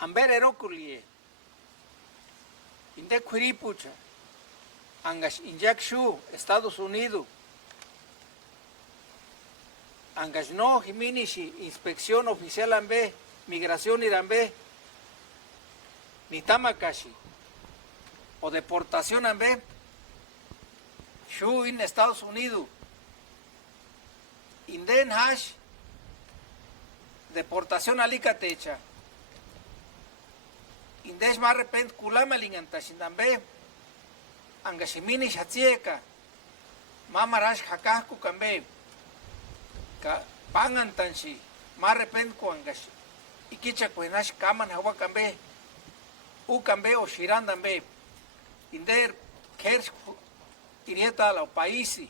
amber erokulie inde Quiripucha angash injakshu Estados Unidos angash no jiminishi inspección oficial ambe migración irambe ni tamakashi o deportación ambe shu en Estados Unidos inden hash deportación alicatecha indesh más repente kulama lingantashindambe angashimini shatsieka mamarash hakahku kambe ka pangantanshi más repente ko angash ikicha kuenash kaman hawa kambe u kambe o shirandambe inder kers irieta la paisi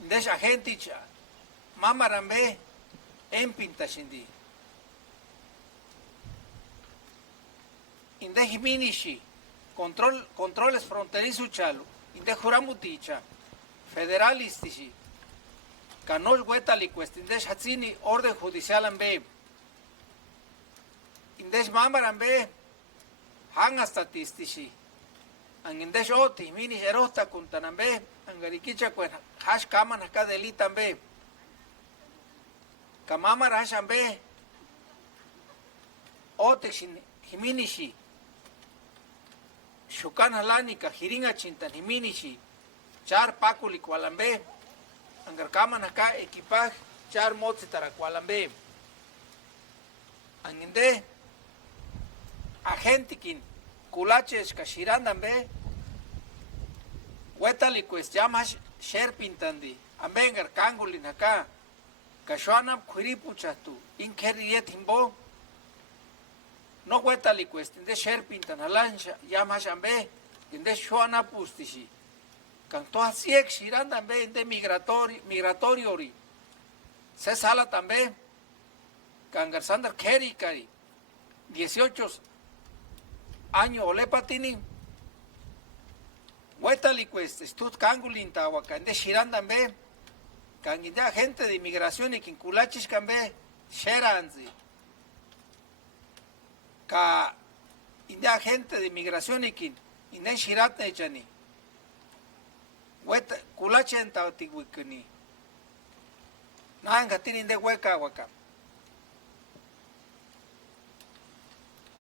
indesh agenticha mamarambe empintashindi inde jiminishi controles fronterizos chalo inde juramuticha federalistishi kanosh huetali cuesta indesh hatzini orden judicial ambe indesh mamarambe hanga statistishi ang indesh oti minish erosta kuntanambe angarikicha kwen hash kaman haka delita ambe kamamar hash ambe otishin jiminishi Shukan halanika hiringa chintan himinishi char pakuli kualambe angarkaman haka equipaj char motzitara kualambe anginde agentikin kulaches kashirandambe wetali pues llamas sherpintandi ambe angarkangulin haka kashuanam Quiripuchatu inkeriet himbo no huetali cuesta, de sherpintan alancha, llamas ambe, de shuana pustishi. Canto así exiranda ambe, de migratorio ori. Se sala también, cangarsander keri kari, 18 años ole patini. Huetali cuesta, estut kangulin tawaka, de shiranda ambe, cangida gente de inmigración y kinkulachis cambe, sheranzi. Ka inda gente de migración y kin inden shirat nechani wet kulachen tawti wikni nanga tin inde weka waka